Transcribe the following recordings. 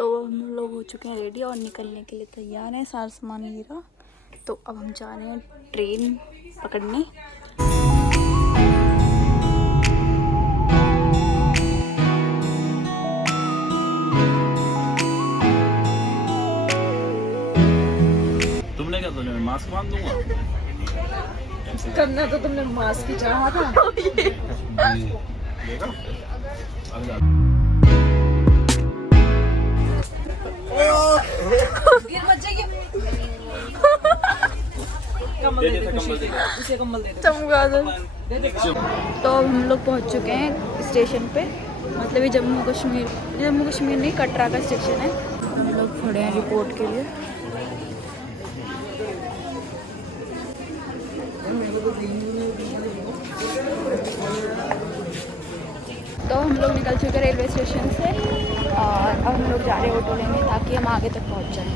तो हम लोग हो चुके हैं रेडी और निकलने के लिए तैयार हैं। सारा सामान ये रहा। तो अब हम जा रहे हैं ट्रेन पकड़ने। तुमने क्या सोचा मैं मास्क बांध दूंगा? करना तो तुमने मास्क ही चाहा था। गिर मत जाइए। कंबल दे दे, उसे कंबल दे दे। चमका दो। तो अब हम लोग पहुंच चुके हैं स्टेशन पे। मतलब ये जम्मू कश्मीर नहीं, कटरा का स्टेशन है। हम लोग खड़े हैं रिपोर्ट के लिए। तो हम लोग निकल चुके हैं रेलवे स्टेशन से और अब हम लोग जा रहे हैं ऑटो लेने ताकि हम आगे तक पहुंच जाएं।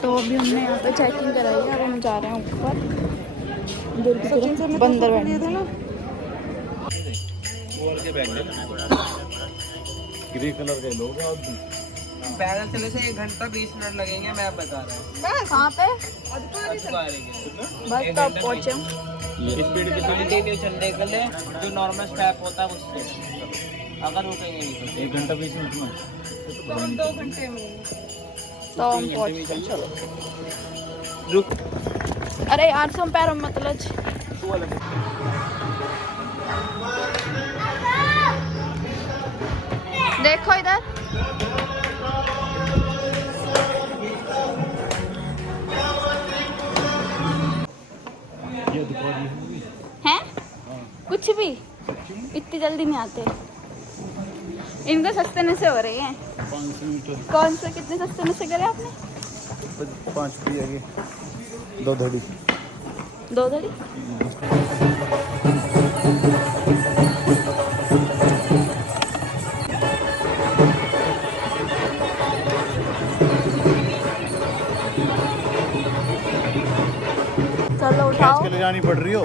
तो अभी हमने यहाँ पे चेकिंग कराई है। अब हम जा रहे हैं ऊपर दूर की तरफ बंदर ग्रे कलर के लोग पैदल चलने से 1 घंटा 20 मिनट लगेंगे, मैं आप बता रहा हूँ। कहाँ पे बस कब पहुँचे हम? स्पीड कंटिन्यू चलने के लिए जो नॉर्मल स्टेप होता है उससे अगर रुकेंगे नहीं तो 1 घंटा 20 मिनट में तो हम 2 घंटे में। तो हम पहुँच गए। चलो रुक। अरे यार तुम पैरों में मतलब देखो इधर। हैं? कुछ भी इतनी जल्दी नहीं आते। इनके सस्ते में से हो रही हैं। 500 मीटर कौन से कितने सस्ते में से करे आपने? 5 रुपये आगे 2 धड़ी 2 धड़ी। चलो उठाओ। के ले जानी पड़ रही हो।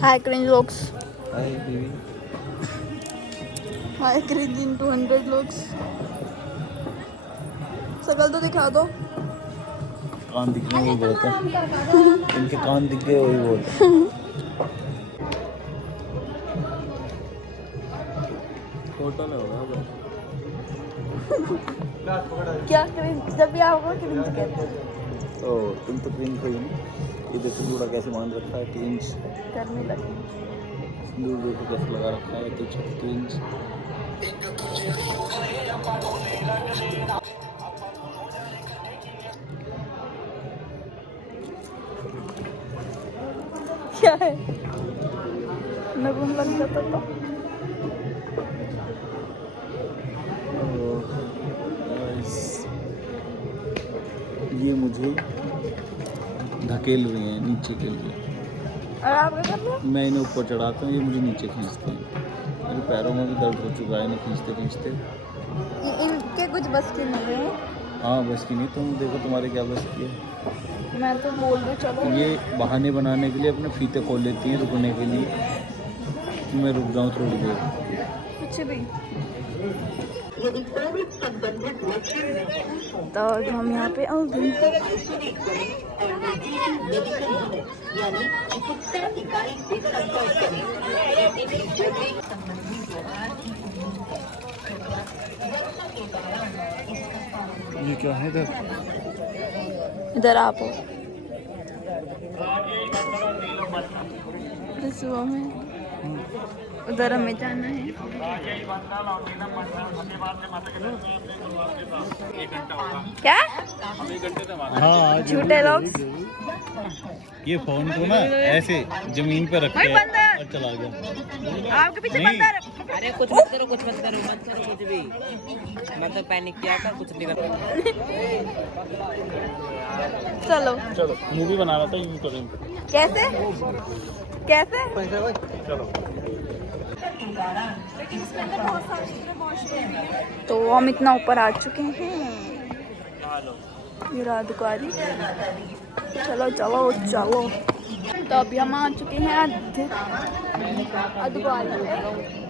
हाई क्रिंज लोग्स। हाई क्रिंज इन 200 लोग्स। शकल तो दिखा दो। कान दिख रहे वही बहुत है। इनके कान दिख गए वही बहुत है। होटल होगा क्या क्रिंज? जब भी आओगे क्रिंज कहते हैं। ओ तुम तो क्रीम कोई नहीं। ये देखो जूड़ा कैसे बांध रखा है 3 इंच। गर्मी लगी। दूर देखो कैसे लगा रखा है 3 इंच। क्या है? नगुन लग जाता था। ये मुझे धकेल रही हैं नीचे के लिए। और आप क्या कर रहे हो? मैं इन्हें ऊपर चढ़ाता हूँ, ये मुझे नीचे खींचते हैं। मेरे पैरों में भी दर्द हो चुका है इन्हें खींचते खींचते। इनके कुछ बस की नहीं है। हाँ बस की नहीं, तुम देखो तुम्हारे क्या बस की है। मैं तो बोल रही चलो। ये बहाने बनाने के लिए अपने फीते खोल लेती हैं रुकने के लिए कि मैं रुक जाऊँ थोड़ी देर। कुछ भी। तो हम यहाँ पे ये क्या है इधर? इधर आप हो। सुबह में उधर हमें जाना है। क्या? हाँ झूठे लोग। ये फोन को ना ऐसे जमीन पे रख के और चला गया। आपके पीछे बंदर। अरे कुछ मत करो कुछ भी मतलब पैनिक किया कर कुछ नहीं कर। चलो चलो मूवी बना रहा था यूं करेंगे। कैसे कैसे? चलो तो हम इतना ऊपर आ चुके हैं। ये रहा दुकानी। चलो चलो चलो। तो अभी हम आ चुके हैं अद्वाल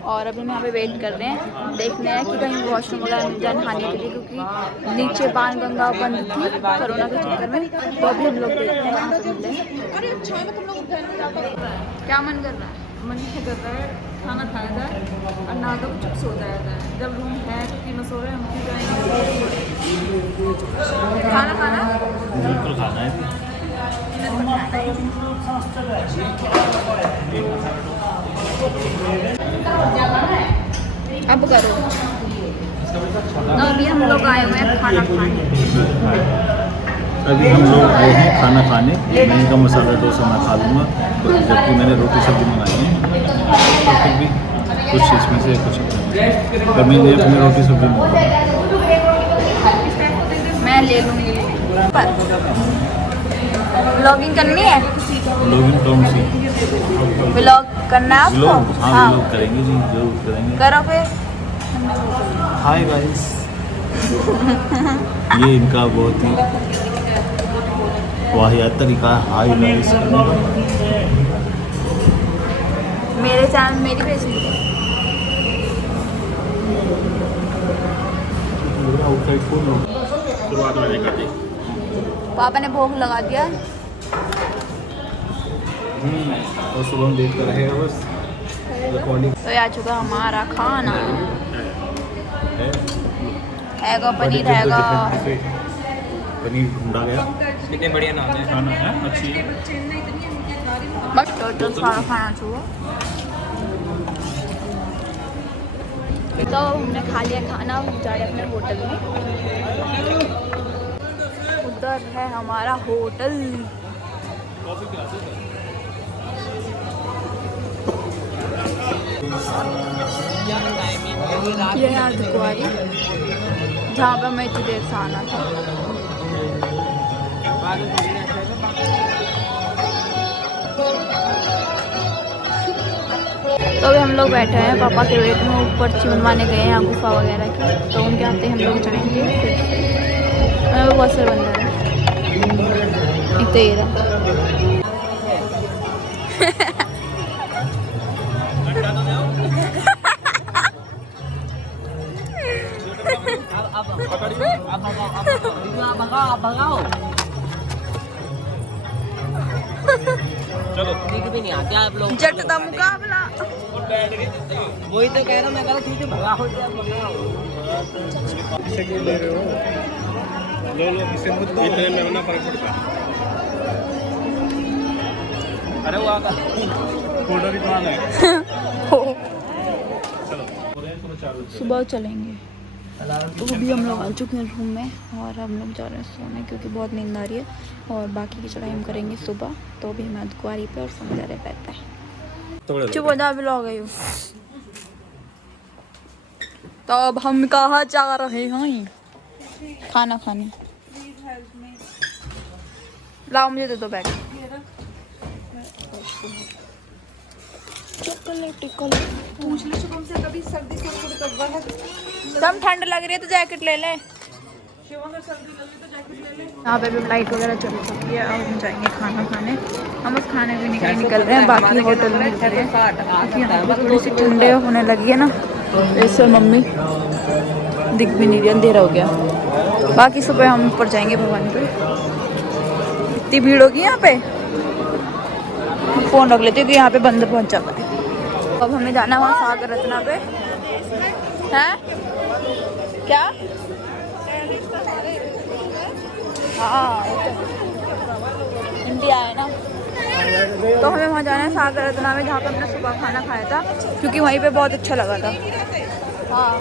और अभी हम यहाँ पे वेट कर रहे हैं, देखने हैं कि कहीं वॉशरूम वगैरह मिल जाए नहाने के लिए, क्योंकि नीचे बाण गंगा बंद थी कोरोना के चक्कर में। तो अभी हम लोग देखते हैं कहाँ से मिलते हैं। क्या मन कर रहा है? मन क्या कर रहा है, खाना खाया जाए और ना तो चुप सो जाया जाए। जब रूम है तो तीनों सो रहे हैं, हम क्यों जाएंगे? खाना खाना बिल्कुल खाना है। अब करो। तो अभी हम लोग आए हुए हैं खाना खाने। अभी हम लोग आए हैं खाना खाने। मैं इनका मसाला डोसा मैं खा लूँगा, जबकि मैंने रोटी सब्जी मंगाई है। तो फिर भी कुछ इसमें से कुछ तो मैंने अपनी रोटी सब्जी मंगाई। मैं ले लूँगी। व्लॉगिंग करनी है? लोग कौन सी व्लॉग करना है लोग? आपको? हाँ लोग करेंगे जी, जरूर करेंगे। करो फिर। Hi guys. ये इनका बहुत ही वाहियात तरीका है हाय गाइस करने का। मेरे चैनल मेरी भेजी शुरुआत मैंने कर दी। पापा ने भोग लगा दिया। और सुबह हम देखते रहे बस रिकॉर्डिंग तो आ चुका हमारा खाना। है। हैगा पनीर हैगा। पनीर ढूंढा गया। कितने बढ़िया नाम है। खाना है अच्छी है। बस टोटल सारा खाना चाहिए। तो हमने खा लिया खाना, हम जा रहे हैं अपने होटल में। उधर है हमारा होटल। ये है अर्धकुंवारी, जहाँ पर मैं इतनी देर से आना था। तो अभी हम लोग बैठे हैं पापा के वेट में, ऊपर चिमनवाने गए हैं गुफा वगैरह की। तो उनके आते हम लोग जाएंगे फिर। बहुत सारे बंदर हैं, एक तो ये रहा। भगाओ चलो, ठीक भी नहीं आते आप लोग। जट का मुकाबला। वही तो कह रहा हूँ, मैं कह रहा ठीक है भगाओ। इसे क्यों ले रहे हो? लो इसे मत दो, इतने में ना फर्क पड़ता। अरे वो आगा फोटो भी कहाँ है? चलो सुबह चलेंगे। तो अभी हम लोग आ चुके हैं रूम में और हम लोग जा रहे हैं सोने, क्योंकि बहुत नींद आ रही है। और बाकी की चढ़ाई हम करेंगे सुबह। तो अभी हम अर्धकुंवारी पे और समझ रहे पैर पे। चुप हो जा, भी लॉग गई। तो अब हम कहाँ जा रहे हैं? खाना खाने। लाओ मुझे दे दो बैग। पूछ लो शुभम से, कभी सर्दी थोड़ी कब्बा है। कम ठंड लग रही है तो जैकेट ले ले। शिवम अगर सर्दी लगी तो जैकेट ले ले। यहाँ पे भी लाइट वगैरह चल चुकी है। अब हम जाएंगे खाना खाने। हम बस खाने पीने के लिए निकल रहे हैं, बाकी होटल में निकल रहे हैं, क्योंकि यहाँ पे थोड़ी सी ठंडे होने लगी है ना। ऐसे मम्मी दिख भी नहीं रही, अंधेरा हो गया। बाकी सुबह हम ऊपर जाएंगे भगवान पे। इतनी भीड़ होगी यहाँ पे, फ़ोन रख लेती हूँ कि यहाँ पे बंद पहुँच जाता है। अब हमें जाना है वहाँ सागर रत्ना पे। हैं क्या? हाँ इंडिया है ना। तो हमें वहाँ जाना है सागर रत्ना में, जहाँ पे हमने सुबह खाना खाया था, क्योंकि वहीं पे बहुत अच्छा लगा था। हाँ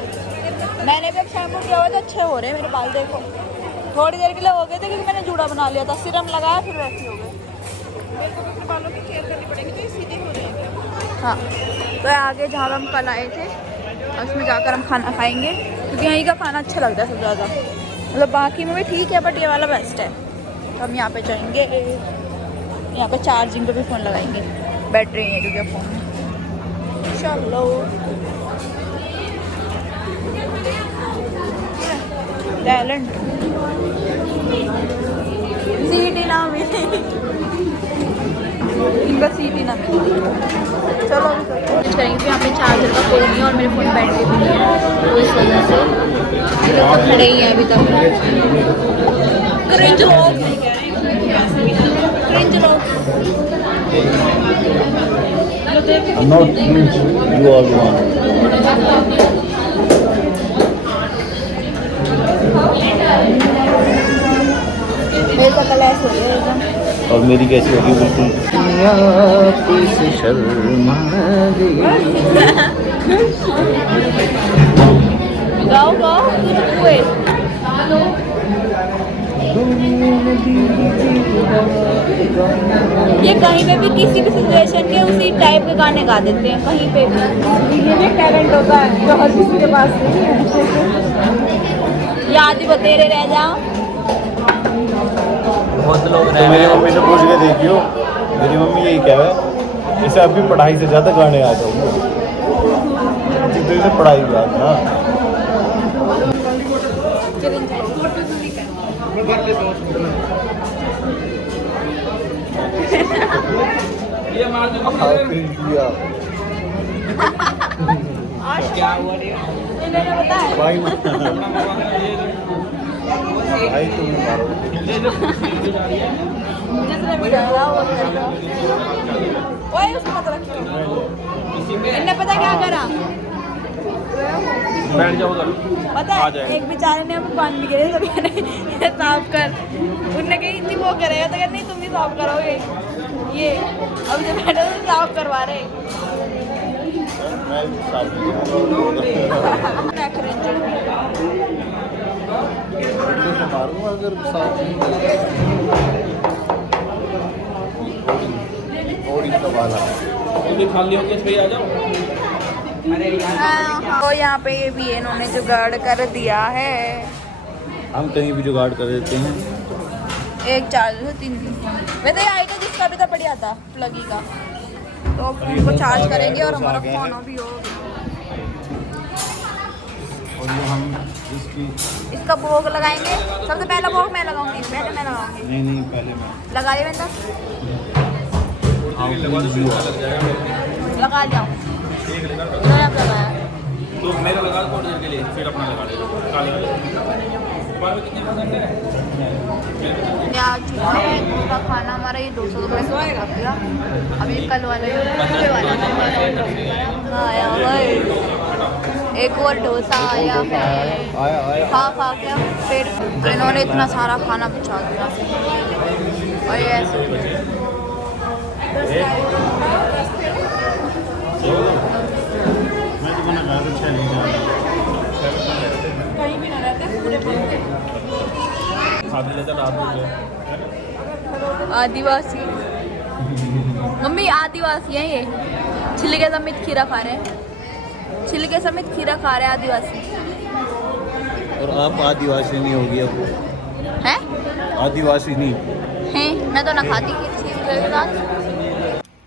मैंने भी अब शैम्पू किया हुआ था, अच्छे हो रहे हैं मेरे बाल। देखो थोड़ी देर के लिए हो गए थे, क्योंकि मैंने जूड़ा बना लिया था, सीरम लगाया फिर वैसे हो गए। मेरे को अपने बालों की केयर करनी पड़ेगी, तो ये सीधे हो जाएंगे। हाँ तो आगे जहाँ हम कल आए थे उसमें जाकर हम खाना खाएंगे, क्योंकि यहीं का खाना अच्छा लगता है सबसे ज़्यादा। मतलब बाकी में भी ठीक है, बट ये वाला बेस्ट है। तो हम यहाँ पे जाएंगे, यहाँ पे चार्जिंग पे भी फ़ोन लगाएंगे, बैटरी नहीं है क्योंकि फ़ोन में। चलो टैलेंट सीटी ना मिली। इनका सीट ही ना मिले। चलो अभी करेंगे। यहाँ पे चार्जर का कोई नहीं है और मेरे फ़ोन बैटरी भी नहीं है, तो इस वजह से ये लोग तो खड़े ही हैं अभी तक। क्रिंज लोग, क्रिंज लोग। Not cringe, you are the one. मेरे का कल ऐसे हो गया एकदम। और मेरी कैसी होगी बिल्कुल शर्मा गई। गाओ गाओ कुछ हुए। ये कहीं पे भी किसी भी सिचुएशन के उसी टाइप के गाने गा देते हैं कहीं पे भी। ये भी टैलेंट होता है जो हर किसी के पास नहीं है। याद ही बतेरे रह जाओ। बहुत लोग तो मेरी मम्मी से पूछ के देखियो, मेरी मम्मी यही कह रहा है जैसे अभी पढ़ाई से ज़्यादा गाने आ जाओगे, जिस दिन से पढ़ाई की बात ना। ये मार दो क्या हुआ रे इन्होंने बताया भाई भाई तुम मारो। जिसने भी डाला वो कर रहा। ओए उसको मत रखियो। इन्होंने पता क्या करा? बैठ जाओ उधर। पता है एक बेचारे ने हम पानी भी गिरे तो कहने ये साफ कर। उनने कही इतनी वो करेगा तो नहीं तुम ही साफ करोगे। ये अब जब बैठे तो साफ करवा रहे। मैं साफ नहीं मारूंगा अगर साफ नहीं थोड़ी सवाल खाली होगी इस पे आ जाओ। तो यहाँ पे ये भी इन्होंने जुगाड़ कर दिया है। हम कहीं भी जुगाड़ कर देते हैं। एक चार्ज 3 वैसे ये आएगा जिसका भी तो बढ़िया था प्लगी का, तो फोन को चार्ज करेंगे और हमारा फोन भी हो। और ये हम इसकी इसका भोग लगाएंगे। सबसे पहला भोग मैं लगाऊंगी, पहले मैं लगाऊंगी। नहीं पहले मैं लगा लिया मैंने, लगा लिया लगाया। तो मेरा लगा दो थोड़ी देर के लिए, फिर अपना लगा लेना काले वाले। आज का खाना हमारा ये 200 रुपये का आएगा। अभी कल वाला आया भाई, एक और डोसा आया है। खा क्या पेट। तो इन्होंने इतना सारा खाना बचा दिया और ये ऐसे मैं तो मना कर अच्छा नहीं कहीं भी ना रहते पूरे खाते लेते रात हो गया। आदिवासी मम्मी आदिवासी है ये। छिलके समेत खीरा खा रहे हैं, छिलके समेत खीरा खा रहे हैं आदिवासी। और आप आदिवासी नहीं होगी अब, हैं आदिवासी नहीं हैं मैं तो ना खाती किसी के साथ।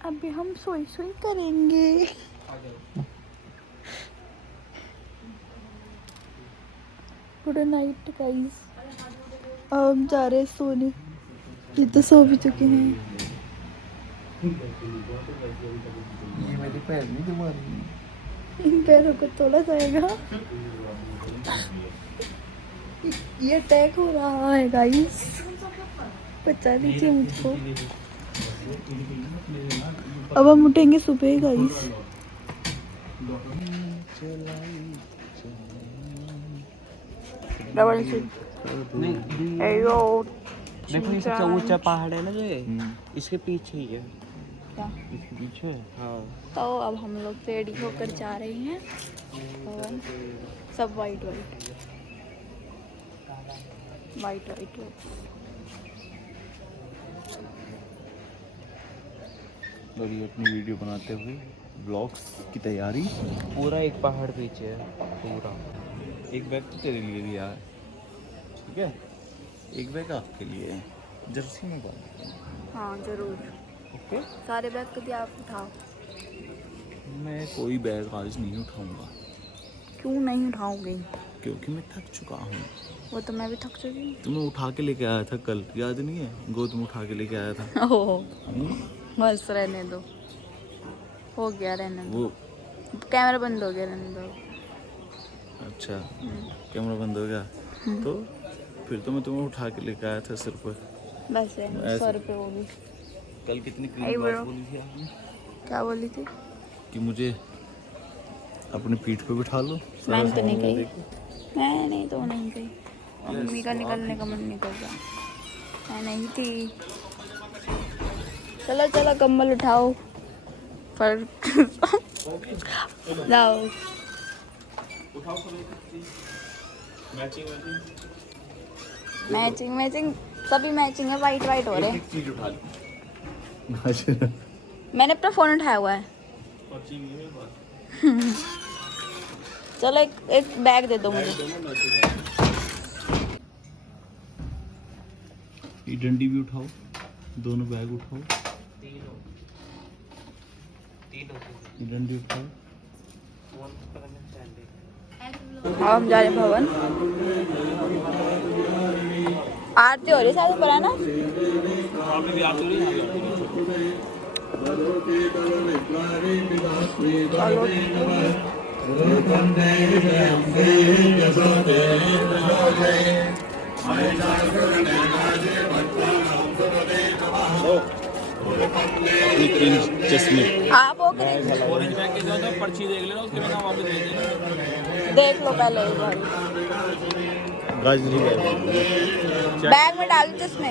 अभी हम सोई सोई करेंगे। Good night guys. अब हम जा रहे हैं सोने, ये तो सो भी चुके हैं। ये मेरी पैर नहीं तुम्हारी। इन पैरों को तोड़ा जाएगा। ये अटैक हो रहा है गाइस, बचा लीजिए मुझको। अब हम उठेंगे सुबह गाइस। Double seat. देखो ये सबसे ऊंचा पहाड़ है ना जो है, इसके पीछे ही है। क्या? इसके पीछे हाँ। तो अब हम लोग रेडी होकर जा रहे हैं और सब वाइट वाइट। और ये अपनी वीडियो बनाते हुए ब्लॉग्स की तैयारी। पूरा एक पहाड़ पीछे है पूरा। एक बैग तो तेरे लिए भी यार, ठीक है? एक बैग आपके लिए है, जर्सी में बात। हाँ जरूर, ओके। सारे बैग कभी आप उठाओ। मैं कोई बैग आज नहीं उठाऊंगा। क्यों नहीं उठाओगे? क्योंकि मैं थक चुका हूँ। वो तो मैं भी थक चुकी तुम्हें उठा के लेके आया था कल, याद नहीं है? गोद में उठा के लेके आया था। हूँ। बस रहने दो, हो गया रहने दो। वो कैमरा बंद हो गया, रहने दो। अच्छा, कैमरा बंद हो गया तो फिर तो मैं तुम्हें उठा के लेके आया था सिर पर। बस रहने दो, 100 रुपये वो भी। कल कितनी आई क्रीम बात ब्रो। बोली थी आपने क्या बोली थी? कि मुझे अपनी पीठ पे बिठा लो। मैंने तो नहीं सामने कही। देखो। मैं नहीं तो नहीं कही। मम्मी का निकलने का मन नहीं कर रहा। मैं नहीं थी। चलो चलो कंबल उठाओ पर लाओ। मैचिंग मैचिंग सभी मैचिंग है, वाइट वाइट हो रहे हैं। चीज उठा लो। मैंने अपना फोन उठाया हुआ है। चलो एक बैग दे दो मुझे। ये डंडी भी उठाओ, दोनों बैग उठाओ। ये डंडी उठाओ। अब हम जा रहे हैं भवन। आरती हो रही है शायद पर, है ना? चश्मे आप हो कि ऑरेंज बैग के जो तो पर्ची देख लेना, उसके बिना वापस दे देना। देख लो पहले एक बार। गाजरी बैग में डाल दो चश्मे।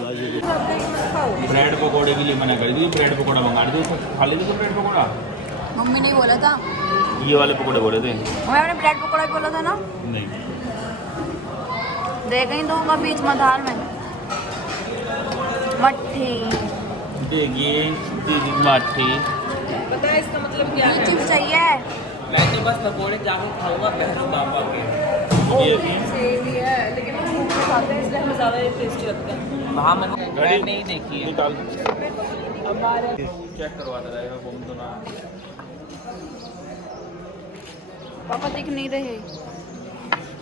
ब्रेड पकौड़े के लिए मना कर दी, ब्रेड पकौड़ा मंगा दी, खा लेते तो ब्रेड पकौड़ा। मम्मी ने बोला था, ये वाले पकौड़े बोले थे। मैंने ब्रेड पकौड़ा भी बोला था ना। नहीं, दे गई दूंगा बीच मधार में मट्ठी। देखिए दीदी माठी। पता है इसका मतलब क्या है? चिप्स चाहिए। मैं तो बस पकौड़े जाकर खाऊंगा पहले दाम के। सेम ही है, लेकिन हम मुंह से खाते हैं इसलिए हमें ज़्यादा टेस्टी लगता है। वहाँ मैंने ब्रेड नहीं देखी है। निकाल हमारे चेक करवाता रहेगा बोल तो ना। पापा दिख नहीं रहे।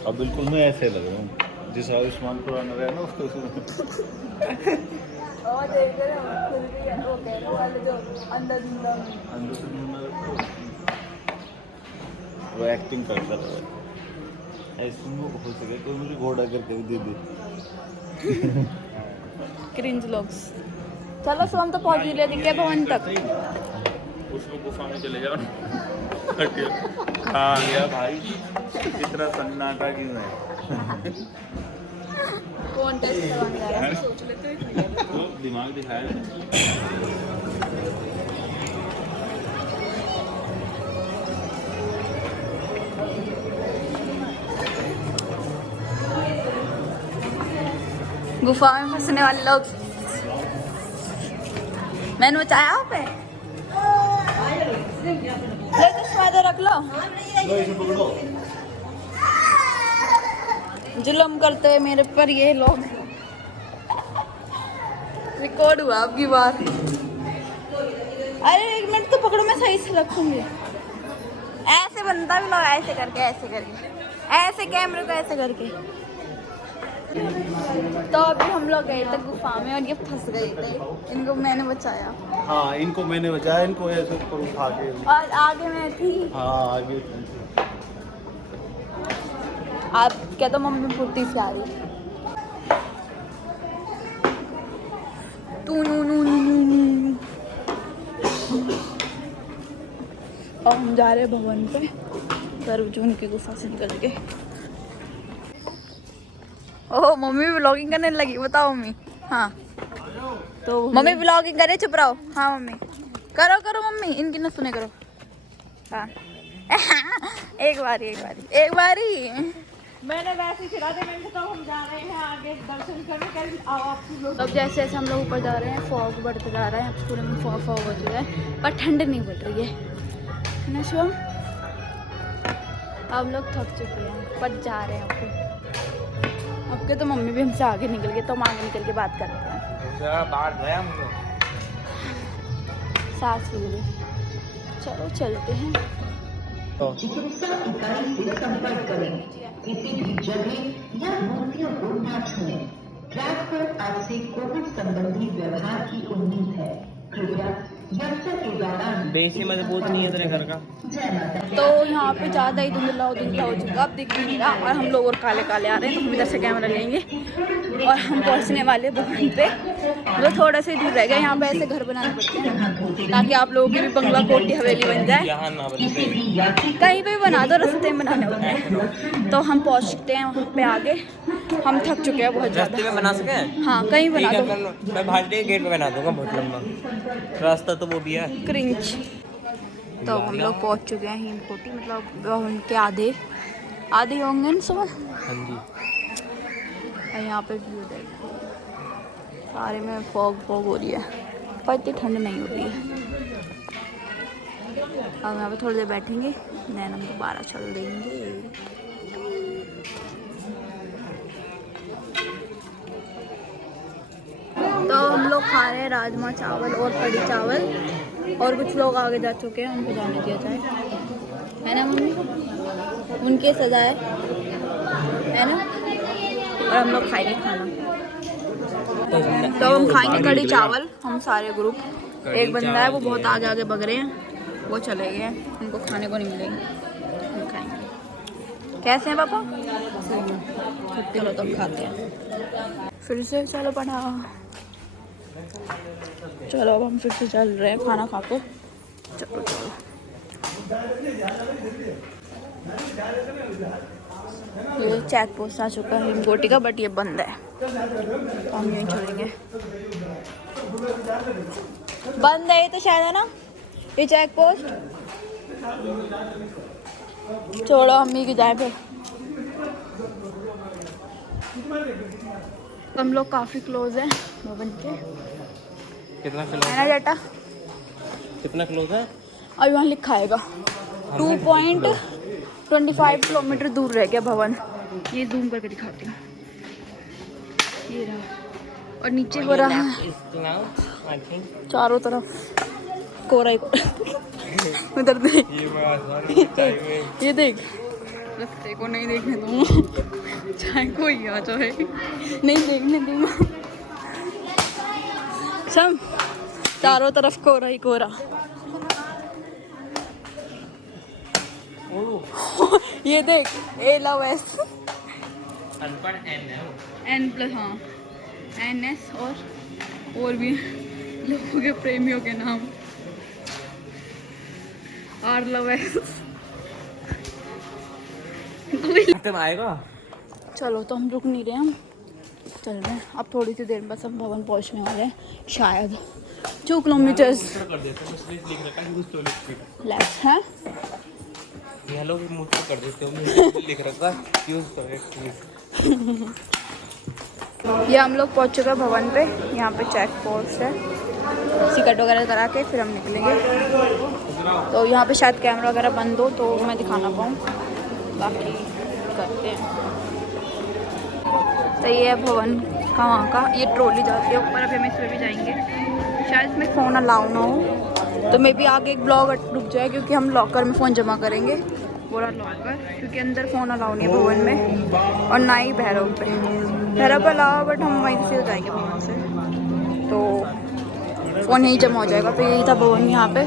अब बिल्कुल मैं ऐसे लग रहा हूँ जिस आयुष्मान खुराना रहे ना उसको। और देख रहे हो खुद भी वो कह रहे वाले जो अंदर अंदर से मुंह वो एक्टिंग करता रहा। ऐसे में हो सके कोई मुझे घोड़ा करके दे दे। Cringe logs. चलो सुबह हम तो पहुंच ही रहे थे क्या भवन तक। उसको गुफा में चले जाओ। हाँ गया भाई, इतना सन्नाटा क्यों है? कौन टेस्ट करवाने जा रहा है? सोच लेते हैं। तो दिमाग दिखाया। गुफा में फंसने वाले लोग। मैंने बचाया आप पे। ले चश्मा तो रख लो। जुल्म करते हुए मेरे पर ये लोग। रिकॉर्ड हुआ आपकी बात। अरे एक मिनट तो पकड़ो, मैं सही से रखूंगी। ऐसे बनता भी लोग, ऐसे करके ऐसे करके ऐसे कैमरे को ऐसे करके। तो अभी हम लोग गए थे गुफा में और ये फंस गए थे। इनको मैंने बचाया। हाँ इनको मैंने बचाया, इनको ऐसे ऊपर उठा के। और आगे मैं थी। हाँ आगे आप क्या तो मम्मी फुर्ती से आ रही है। तू नू नू नू नू नू। और हम जा रहे हैं भवन पे सर्वजन की गुफा से निकल के। ओह मम्मी व्लॉगिंग करने लगी, बताओ मम्मी। हाँ तो मम्मी व्लॉगिंग करे, चुप रहो। हाँ मम्मी करो करो मम्मी, इनकी ना सुने करो। हाँ एक बारी मैंने वैसे ही खिला दिया। मैंने कहा हम जा रहे हैं आगे दर्शन करने, कल आओ आप लोग। अब जैसे जैसे हम लोग ऊपर जा रहे हैं फॉग बढ़ते जा रहा है। अब पूरे में फॉग हो चुका है पर ठंड नहीं बढ़ रही है ना शिवम। अब लोग थक चुके हैं पर जा रहे हैं। अब के तो मम्मी भी हमसे आगे निकल गए, तो हम आगे निकल के बात करते हैं। बाहर गया हम लोग। सास भी चलो चलते हैं। चिकित्सा इकाई से संपर्क करें। किसी भी जगह या मूर्तियों को न छुएं। ट्रैक पर आपसे कोविड संबंधी व्यवहार की उम्मीद है। कृपया यात्रा के दौरान बेसी मजबूत नहीं है तेरे घर का। जय माता तो यहाँ पे ज़्यादा ही धुंधला हो चुका, अब दिख भी नहीं रहा और हम लोग और काले काले आ रहे हैं, तो हम इधर से कैमरा लेंगे और हम पहुँचने वाले भवन पे। मतलब थोड़ा सा ही दूर रह गया, यहाँ पे ऐसे घर बनाने पड़ते हैं ताकि आप लोगों की भी बंगला कोठी हवेली बन जाए। यहाँ ना बनते। कहीं पे भी बना दो, रास्ते में बनाने होते हैं। तो हम पहुँचते हैं वहाँ पे आगे, हम थक चुके हैं बहुत रास्ते ज़्यादा। में बना सके? हाँ कहीं बना ठीक दो। है, मैं भाजड़े गेट पे बना दूंगा, बहुत लंबा रास्ता तो वो भी है। क्रिंच। तो हम लोग पहुँच चुके हैं हिमकोटी, मतलब उनके आधे होंगे ना सुबह। हाँ जी। और यहाँ पे व्यू देखो, सारे में फॉग हो रही है, पर इतनी ठंड नहीं हो रही है। अब यहाँ पे थोड़ी देर बैठेंगे, नैन हम दोबारा चल देंगे। तो हम लोग खा रहे हैं राजमा चावल और कढ़ी चावल, और कुछ लोग आगे जा चुके हैं, उनको जाने दिया जाए, है ना मम्मी? उनके सजा है ना? और हम लोग खाएंगे खाना। तो हम खाएंगे कढ़ी चावल, हम सारे ग्रुप। एक बंदा है वो बहुत आगे आगे भग रहे हैं, वो चले गए हैं, उनको खाने को नहीं मिलेंगे, हम खाएंगे। कैसे हैं पापा? चलो तो हम खाते हैं फिर से। चलो पढ़ा, चलो अब हम फिर से चल रहे हैं खाना खा के। चलो चलो। ये चेक पोस्ट आ चुका है हिमकोटी का, बट ये बंद है, तो हम यहीं छोड़ेंगे। बंद है ये तो शायद, है ना ये चेक पोस्ट? छोड़ो, हम ही की जाए फिर। हम लोग काफ़ी क्लोज हैं भवन के। कितना क्लोज है ना बेटा? कितना क्लोज है? और वहाँ लिखा आएगा 2.25 किलोमीटर दूर रह गया भवन। ये जूम करके दिखाती हूँ, ये रहा। और नीचे हो रहा है चारों तरफ कोरा ही कोरा। उधर देख, ये देख, रास्ते को नहीं देखने दूँगा, चाहे कोई आ जाए नहीं देखने दूँगा। सब चारों तरफ कोरा ही कोरा। ये देख, ए लव एस एन प्लस, हाँ एन एस, और भी लोगों के प्रेमियों के नाम आर लव एस। आएगा। चलो तो हम रुक नहीं रहे, हम चल रहे हैं। अब थोड़ी सी देर में बस हम भवन पहुंचने वाले हैं, शायद 2 किलोमीटर्स लेफ्ट है। हेलो भी मुझको कर देते हो, लिख रखा यूज करें। ये हम लोग पहुंच चुके हैं भवन पे, यहाँ पे चेक पोस्ट है, टिकट वगैरह करा के फिर हम निकलेंगे। तो यहाँ पे शायद कैमरा वगैरह बंद हो तो मैं दिखा ना पाऊँ, बाकी करते हैं। तो ये है भवन का, वहाँ का ये ट्रॉली जाती है ऊपर। अभी हम इसमें भी जाएंगे, शायद इसमें फ़ोन अलाउ ना हो, तो मे भी आगे एक ब्लॉग रुक जाए, क्योंकि हम लॉकर में फ़ोन जमा करेंगे, पूरा लॉकर, क्योंकि अंदर फ़ोन अलाउ नहीं है भवन में, और ना ही भैरव पे अलाउ, बट हम वहीं से जाएंगे भवन से, तो फ़ोन यहीं जमा हो जाएगा। तो यही था भवन यहाँ पे,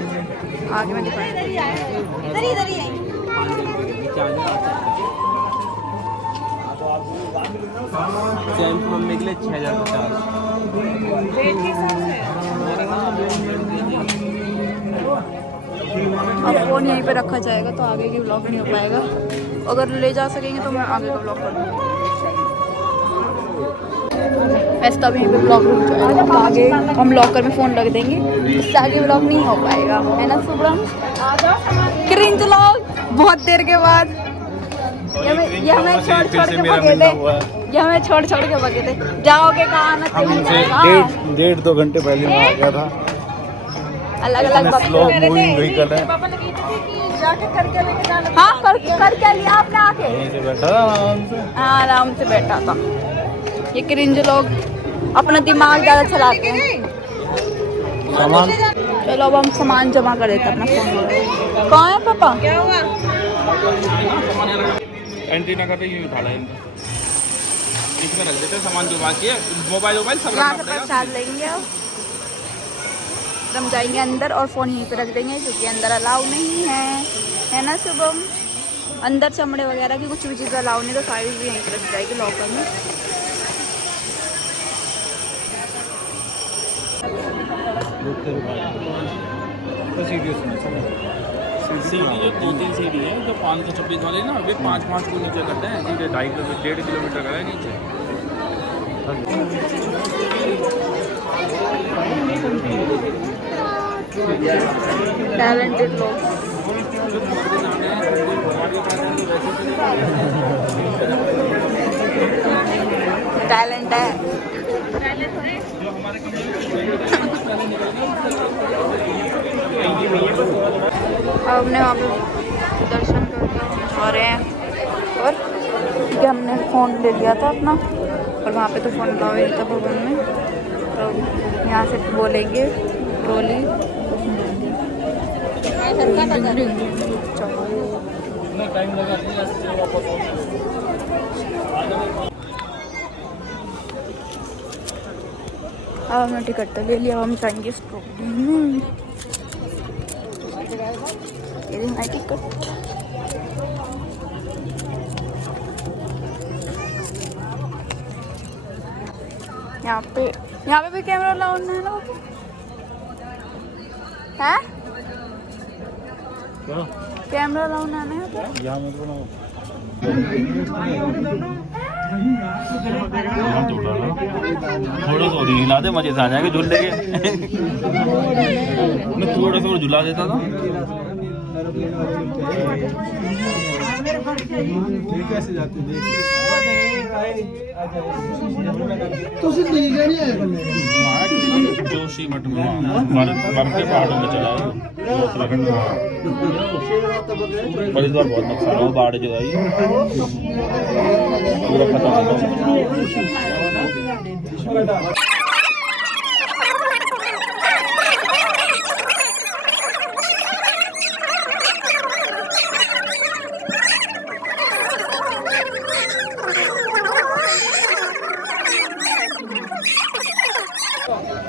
आगे मैं दिखाऊँ। मम्मी के लिए 6050। अब फ़ोन यहीं पे रखा जाएगा, तो आगे की ब्लॉग नहीं हो पाएगा। अगर ले जा सकेंगे तो मैं आगे का ब्लॉग कर दूँगी। वैसे तो अभी यहीं पे ब्लॉग रुक जाएगा, तो आगे हम लॉकर में फ़ोन रख देंगे, इससे आगे ब्लॉग नहीं हो पाएगा, है ना सुब्रम? क्रिंज व्लॉग बहुत देर के बाद। ये हमें छोड़ के भगे थे, ये हमें छोड़ के भगे थे। जाओगे कहाँ ना, 1.5-2 घंटे पहले मैं आ गया था। अलग स्लो मूविंग व्हीकल है, हाँ करके लिया आपने आके? यहीं से बैठा था आराम से। हाँ आराम से बैठा था। ये क्रिंज लोग अपना दिमाग ज़्यादा चलाते हैं। सामान चलो अब हम सामान जमा कर देते हैं अपना फ़ोन। कहाँ है पापा? क्या हुआ? एंट्री ना करते यूँ उठा लेंगे, इसमें रख देते सामान जो बाकी है, मोबाइल सब यहाँ रखना से पड़ेगा। प्रसाद लेंगे अब। तो हम जाएंगे अंदर और फ़ोन यहीं पे रख देंगे क्योंकि अंदर अलाउ नहीं है ना शुभम? अंदर चमड़े वगैरह की कुछ भी चीज़ अलाउ नहीं, तो सारी भी यहीं पे रख जाएगी लॉकर में। सीढ़ी जो 2-3 सीढ़ी है जो 526 वाले ना वे 5-5 को नीचे करते हैं, सीधे 1.5 किलोमीटर का है नीचे। टैलेंटेड लोग। टैलेंट है। अब हमने वहाँ पे दर्शन करके आ रहे हैं और क्योंकि हमने फ़ोन ले लिया था अपना और वहाँ पे तो फ़ोन अलाउ ही था भवन में, तो यहाँ से बोलेंगे ट्रॉली। अब हमने टिकट तो ले लिया, हम जाएंगे स्ट्रॉबेरी में। ये है टिकट। यहाँ पे भी कैमरा लाउन है ना? है क्या कैमरा लाउन है ना? यहाँ मत बनाओ, थोड़ा सा और हिला दे, मजे से आ जाएंगे झूले के। मैं थोड़ा सा और झुला देता था। कैसे जाते जोशी मठ में बर्फ के पहाड़ों में चला उत्तराखंड में, पर इस बार बहुत नुकसान हुआ, बाढ़ जो आई पूरा खत्म हो गया।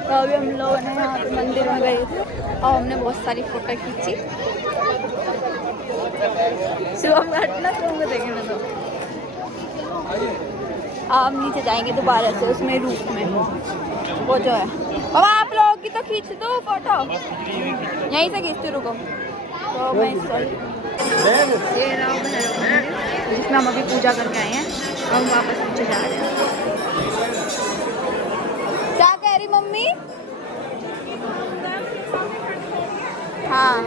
तो अभी हम लोगों ने यहाँ पे मंदिर में गए थे और हमने बहुत सारी फोटो खींची। शिवम घटना तुमको देखेंगे तो हम नीचे जाएंगे दोबारा से उसमें रूप में वो जो है। बाबा आप लोगों की तो खींच दो फोटो, यहीं से खींचती रुको। तो मैं ये राम भैरव मंदिर जिसमें हम अभी पूजा करके आए हैं और हम वापस नीचे जा रहे हैं। क्या कह रही मम्मी? हाँ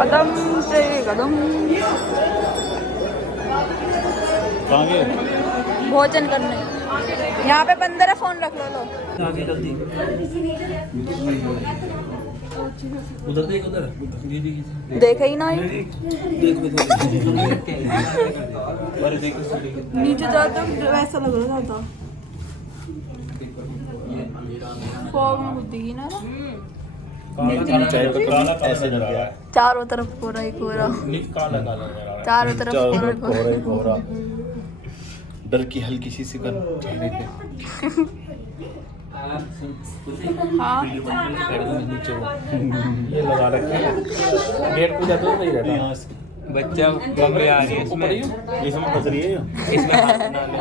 कदम से कदम भोजन करने। यहाँ पे बंदर है, फोन रख लो। उधर देख, उधर देखे ही ना नीचे जाओ तो वैसा लग रहा था, फॉग में दिखी ना चारों तरफ कोहरा ही कोहरा, चारों तरफ कोहरा ही कोहरा। डर की हल्की सी सिकन चेहरे पे। हाँ ये लगा रखे हैं, गेट पूजा तो नहीं रहता। बच्चा कमरे आ रही है इसमें, इसमें फंस रही है, इसमें हाथ ना ले।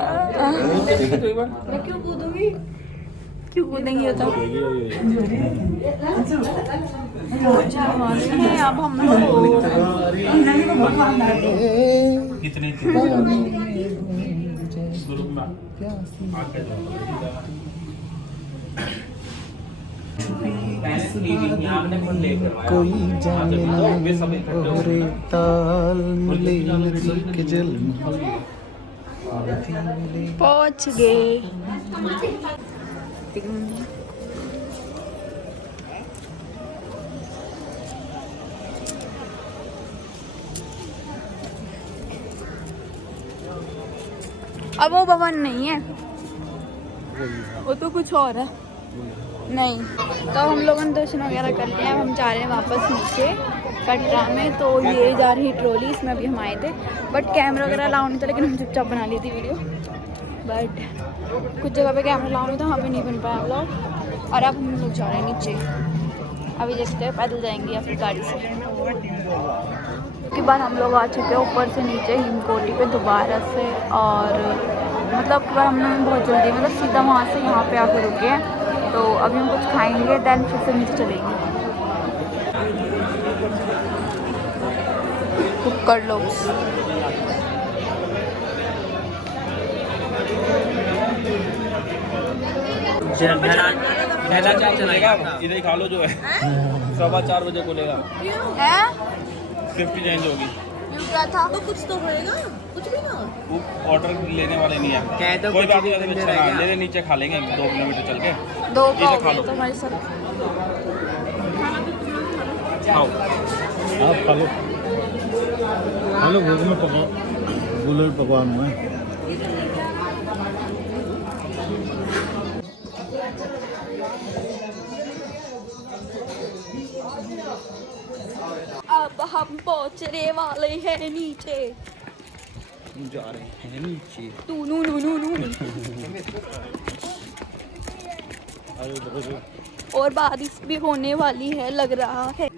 मैं क्यों कूदूंगी? क्यों कूदेंगी? होता अब हम कितने कोई जाने ना रे ताल मिले नदी के जल पहुंच गए। अब वो भवन नहीं है, वो तो कुछ और है। नहीं। तो हम लोगों ने दर्शन वगैरह कर लिया, हम जा रहे हैं वापस नीचे कटरा में। तो ये जा रही ट्रॉली, इसमें अभी हम आए थे बट कैमरा वगैरह अलाउ नहीं था, लेकिन हम चुपचाप बना ली थी वीडियो। बट कुछ जगह पे कैमरा अलाउ नहीं था, वहाँ पे नहीं बन पाया व्लॉग। और अब हम लोग जा रहे हैं नीचे, अभी देखते हैं पैदल जाएंगे या फिर गाड़ी से। उसके बाद हम लोग आ चुके हैं ऊपर से नीचे हिमकोटी पे दोबारा से। और मतलब हम लोग बहुत जल्दी मतलब सीधा वहाँ से यहाँ पे आकर रुके हैं। तो अभी हम कुछ खाएंगे देन फिर से नीचे चलेंगे। कुकर लो। इधर ही खा लो जो है 4:15 बजे खुलेगा, है शिफ्ट चेंज होगी। क्या था? तो कुछ तो होएगा, कुछ भी ना। वो ऑर्डर लेने वाले नहीं है, कोई बात नहीं, ले ले नीचे खा लेंगे 2 किलोमीटर चल के। 2 ये का खा लो। तुम्हारे साथ खाओ। आप खा लो, खा लो। भोग में बुलेट पकवान हुआ है। अब हम पहुंचने वाले हैं नीचे। जा रहे हैं नीचे। तू नू नू नू नू। और बारिश भी होने वाली है लग रहा है।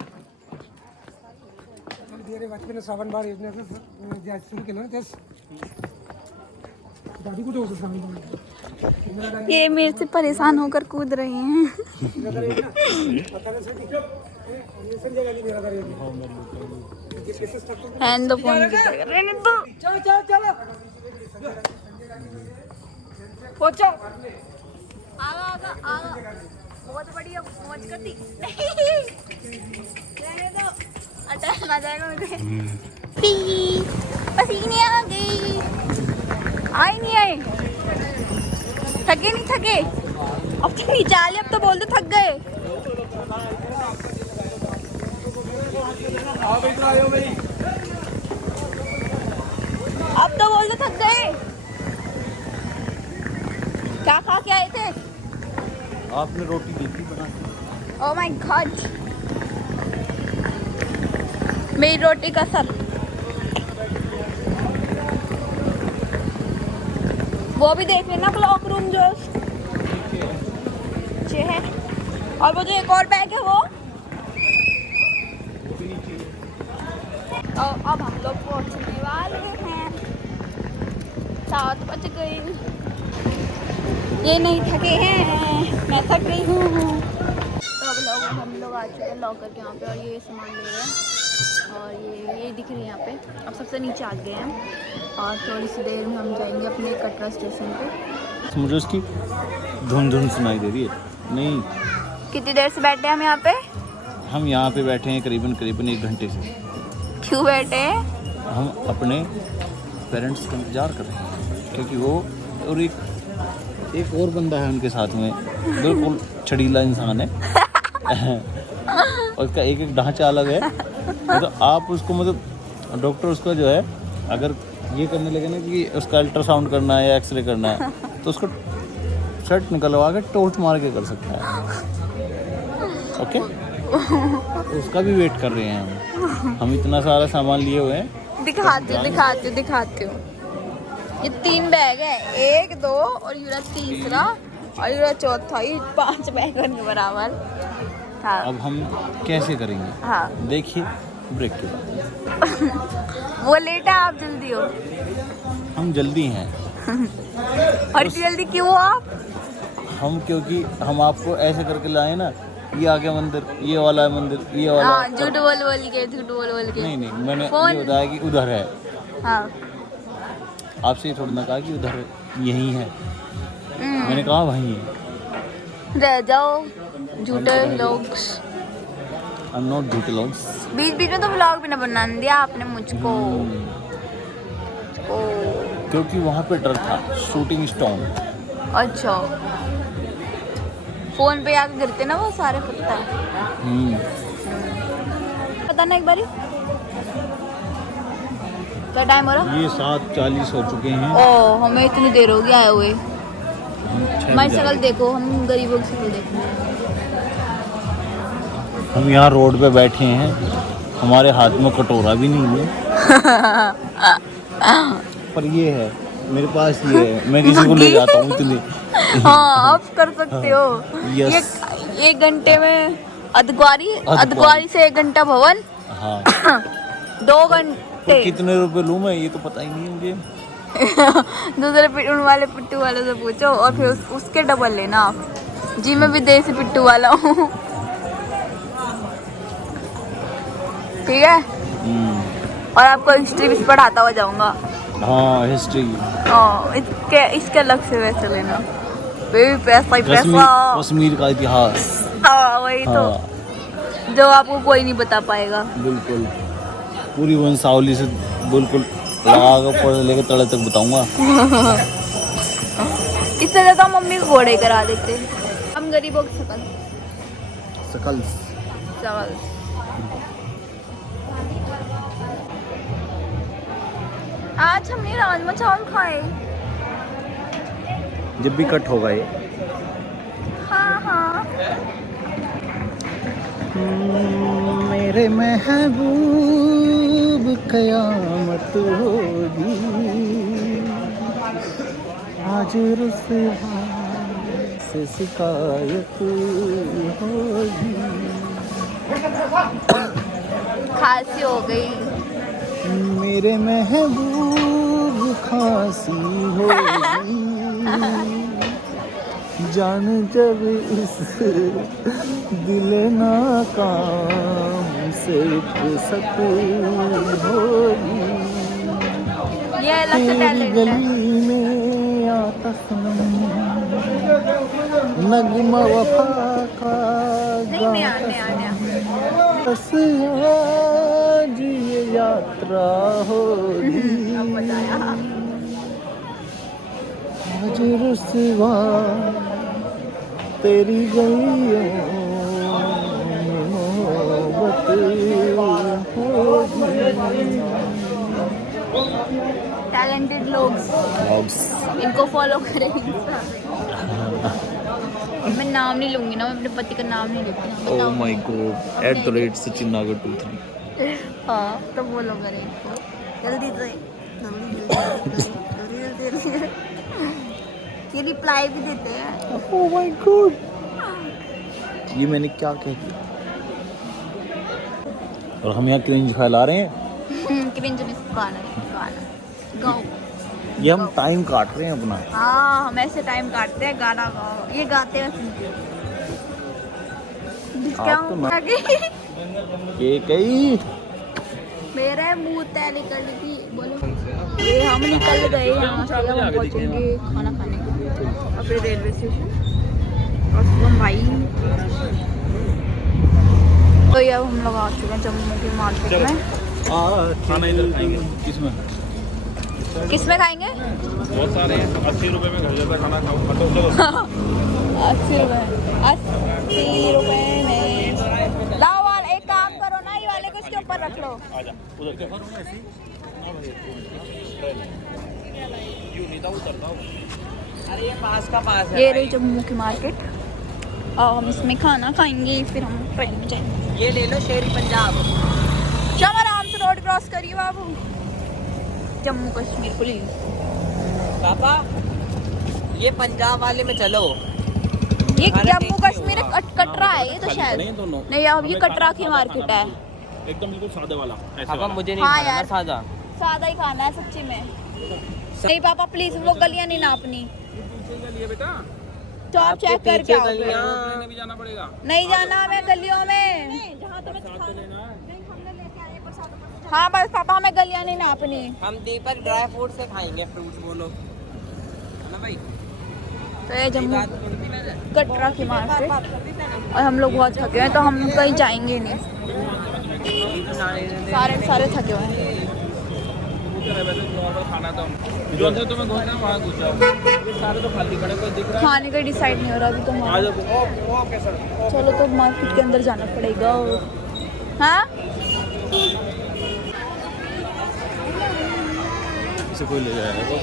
ये मेरे से परेशान होकर कूद रहे हैं। हैंड दो फोन की तरह रहने दो। चलो चलो चलो पहुंचो। आगा आगा आगा बहुत बढ़िया मौज करती। रहने दो, अटैक आ जाएगा मुझे। पसीने आ गई। आए नहीं आए, थके नहीं थके? अब तो नीचे आ लिया, अब तो बोल दो थक गए। अब तो बोल दो थक गए। क्या खा के आए थे? आपने रोटी दी थी बना के। ओह माय गॉड, मेरी रोटी का सर। वो भी देख लेना क्लॉक रूम जो है। और वो जो एक और बैग है वो। तो अब हम लोग पहुंचने वाले हैं, 7 बज गए। ये नहीं थके हैं, मैं थक गई हूँ। तो अब हम लोग आ चुके हैं लॉकर के यहाँ पे, और ये सामान ले रहे हैं। और ये दिख रही है यहाँ पे। अब सबसे नीचे आ गए हैं और थोड़ी सी देर में हम जाएंगे अपने कटरा स्टेशन पे। मुझे उसकी धुन धुन सुनाई दे रही है। नहीं, कितनी देर से बैठे हैं हम यहाँ पे? हम यहाँ पे बैठे हैं करीबन 1 घंटे से। क्यों बैठे हैं? हम अपने पेरेंट्स का इंतजार कर रहे हैं, क्योंकि वो और एक और बंदा है उनके साथ में, बिल्कुल छड़ीला इंसान है। और उसका एक ढांचा अलग है। मतलब आप उसको मतलब डॉक्टर उसका जो है, अगर ये करने लगे ना कि उसका अल्ट्रासाउंड करना है या एक्सरे करना है, तो उसको शर्ट निकलवा के टोर्च मार के कर सकता है। ओके, उसका भी वेट कर रहे हैं हम इतना सारा सामान लिए हुए हैं। दिखाती हूँ। ये 3 बैग है, 1 2 और यूरा तीसरा और यूरा चौथा। ये 5 बैग के बराबर। हाँ। अब हम कैसे करेंगे? हाँ। देखिए ब्रेक के बाद। वो लेट है, आप जल्दी हो। हम जल्दी हैं। और इतनी जल्दी क्यों हो आप? हम क्योंकि हम आपको ऐसे करके लाए ना, ये आगे मंदिर, ये वाला मंदिर, ये वाला। हाँ, झूठ बोल के। नहीं मैंने ये बताया कि उधर है। हाँ। आपसे ये थोड़ी ना कहा कि उधर यही है। मैंने कहा वहीं है। रह जाओ झूठे लोग। I'm not झूठे लोग। बीच में तो व्लॉग भी ना बनाने दिया आपने मुझको। क्योंकि वहाँ पे डर था, शूटिंग स्टोन। अच्छा, फोन पे आके गिरते ना वो सारे पत्ता। पता ना एक बारी क्या टाइम हो रहा? ये 7:40 हो चुके हैं। ओ, हमें इतनी देर हो गई आए हुए। हम 6 हमारी बजे शक्ल देखो, हम गरीबों की शक्ल देखो। हम यहाँ रोड पे बैठे हैं, हमारे हाथ में कटोरा भी नहीं है, पर ये है मेरे पास, ये है, मैं किसी को ले जाता हूँ इतनी। हाँ आप कर सकते हो। यस। ये 1 घंटे में अधग्वारी से 1 घंटा भवन। हाँ 2 तो घंटे। कितने रुपए लूँ मैं, ये तो पता ही नहीं है मुझे। दूसरे उन वाले पिट्टू वाले से पूछो और फिर उसके डबल लेना आप। जी मैं विदेशी पिट्टू वाला हूँ। ठीक है, और आपको हिस्ट्री भी पढ़ाता हुआ जाऊंगा। हाँ हिस्ट्री, इसके अलग से वैसे लेना, बेबी पैसा ही पैसा। कश्मीर का इतिहास। हाँ वही तो, हाँ जो आपको कोई नहीं बता पाएगा। बिल्कुल, पूरी वंशावली से बिल्कुल लगा कर पढ़ लेकर तड़े तक बताऊंगा। इससे ज्यादा मम्मी को घोड़े करा देते। हम गरीबों की सकल चावल। आज हमने राजमा चावल खाए। जब भी कट होगा ये। हाँ हाँ। मेरे महबूब कयामत होगी, आज रुसवा से शिकायत होगी। खांसी हो गई। मेरे महबूब खांसी होगी, जान जब इस दिल नाकाम से फुर्सत होगी। ये अलग से टैलेंट है। गली में आता सनम नगमा वफा का नहीं आने बस आज ये यात्रा होगी, आज रुसवा तेरी गलियों में मोहब्बत होगी। टैलेंटेड लोग इनको फॉलो करें। मैं नाम नहीं लूंगी ना, मैं अपने पति का नाम नहीं लेती। ओह माय गॉड @सचिन नागर 23। हाँ तो फॉलो करें इनको जल्दी से। ये रिप्लाई भी देते हैं। ओह माय गॉड, ये मैंने क्या कह दिया? और हम यहाँ क्रिंज फैला रहे हैं। क्रिंज में गाना गाओ। ये हम टाइम काट रहे हैं अपना। हाँ हम ऐसे टाइम काटते हैं, गाना गाओ। ये गाते हैं सुनते हैं। आप तो ये कई मेरे मुंह तय निकल थी। बोलो ये हम निकल गए यहाँ से। अब हम पहुँचेंगे खाना खाने के लिए अपने रेलवे स्टेशन। और हम भाई तो ये अब हम लोग आ चुके हैं जम्मू के मार्केट में। खाना इधर खाएंगे। किस में खाएंगे? बहुत सारे हैं। 80 रुपए में घर जैसा खाना खाओ। 80 रुपए में। लाओ वाल एक काम करो ना, ये वाले को इसके ऊपर रख लो। आजा उधर क्या करूं ऐसे? यूं नहीं था उतरता। अरे ये पास का पास है। ये रही जम्मू की मार्केट और हम इसमें खाना खाएंगे, फिर हम ट्रेन में जाएंगे। ये ले लो शेरी पंजाब। चलो आराम से रोड क्रॉस करिए बाबू। जम्मू कश्मीर पुलिस। पापा ये पंजाब वाले में चलो। ये जम्मू कश्मीर कटरा है ये तो शायद। नहीं अब ये कटरा की मार्केट है। एकदम बिल्कुल सादे वाला ऐसे पापा वाला। मुझे नहीं हाँ खाना यार। सादा। सादा ही खाना है सच्ची में। नहीं पापा प्लीज वो गलियां नहीं नापनी। लिए बेटा तो आप चेक करके आओ। लेने भी जाना पड़ेगा। नहीं जाना हमें गलियों में। हाँ बस पापा हमें गलियां नहीं नापनी। हम दीपक ड्राई फ्रूट से खाएंगे फ्रूट्स बोलो ना भाई। तो ये जम्मू कटरा की मार्केट और हम लोग बहुत थके हैं तो हम कहीं जाएंगे नहीं। सारे थके हुए हैं। नॉर्मल खाना तो जो अंदर तुम्हें घुसना वहाँ घुस जाओ। ये सारे तो खाली खड़े कोई दिख रहा है। खाने का डिसाइड नहीं हो रहा अभी तो आ हमारा। जाओ। Okay sir. चलो तो मार्केट के अंदर जाना पड़ेगा। हाँ इसे कोई ले जाएगा तो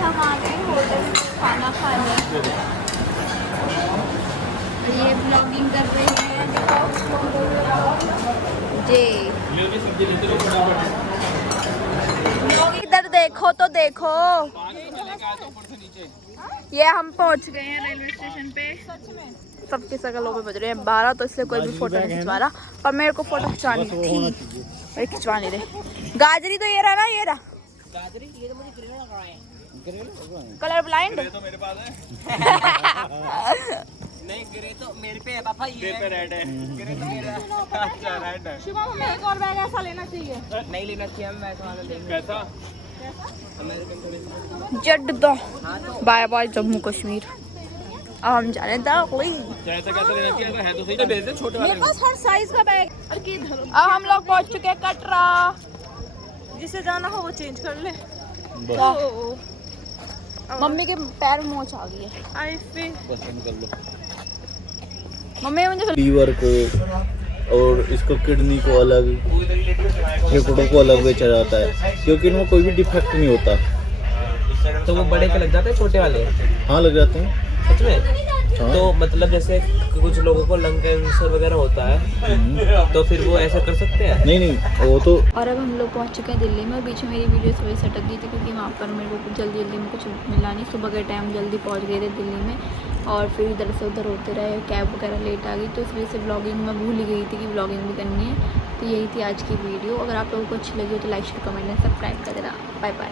हम आ गए होटल खाना खाने। ये ब्लॉगिंग कर रही है जी। इधर देखो तो देखो, ये हम पहुंच गए हैं रेलवे स्टेशन पे। सबकी शक्लों पे बज रहे हैं 12, तो इसलिए कोई भी फोटो नहीं खिंचवा रहा। और मेरे को फोटो खिंचवानी थी, मैं खिंचवा नहीं रही। गाजरी तो ये रहा ना, ये रहा गाजरी, ये तो मुझे ग्रेन लगा रहा है। Colour blind. तो मेरे पास है। नहीं ग्रे तो मेरे पे है पापा, ये पे रेड है। ग्रे तो मेरा अच्छा रेड है। शिवम हमें एक और बैग ऐसा लेना चाहिए। नहीं लेना चाहिए, हम ऐसा वाला लेंगे। कैसा? जड्डा बाय बाय जम्मू कश्मीर। अब हम जा रहे हैं दिल्ली। कैसा कैसा लेना चाहिए? है तो सही तो भेज दे छोटे वाले। मेरे पास हर साइज का बैग। अब हम लोग पहुंच चुके हैं कटरा। जिसे जाना हो वो चेंज कर ले। मम्मी के पैर में मोच आ गई है। आई फील पसंद कर लो। मम्मी मुझे लीवर को और इसको किडनी को अलग, फेफड़ों को अलग बेचा जाता है, क्योंकि इनमें कोई भी डिफेक्ट नहीं होता। तो वो बड़े के लग जाते हैं, छोटे वाले? हाँ लग जाते हैं। सच में? तो मतलब जैसे कुछ लोगों को लंग कैंसर वगैरह होता है, तो फिर वो ऐसा कर सकते हैं? नहीं नहीं वो तो। और अब हम लोग पहुंच चुके हैं दिल्ली में। बीच में मेरी वीडियो थोड़ी सी अटक गई थी क्योंकि वहाँ पर मेरे को जल्दी में कुछ मिला नहीं। सुबह के टाइम जल्दी पहुंच गए थे दिल्ली में, और फिर इधर से उधर होते रहे, कैब वगैरह लेट आ गई, तो इस वजह से ब्लॉगिंग में भूल ही गई थी कि ब्लॉगिंग भी करनी है। तो यही थी आज की वीडियो। अगर आप लोगों को अच्छी लगी हो तो like share comment and subscribe कर देना। Bye bye.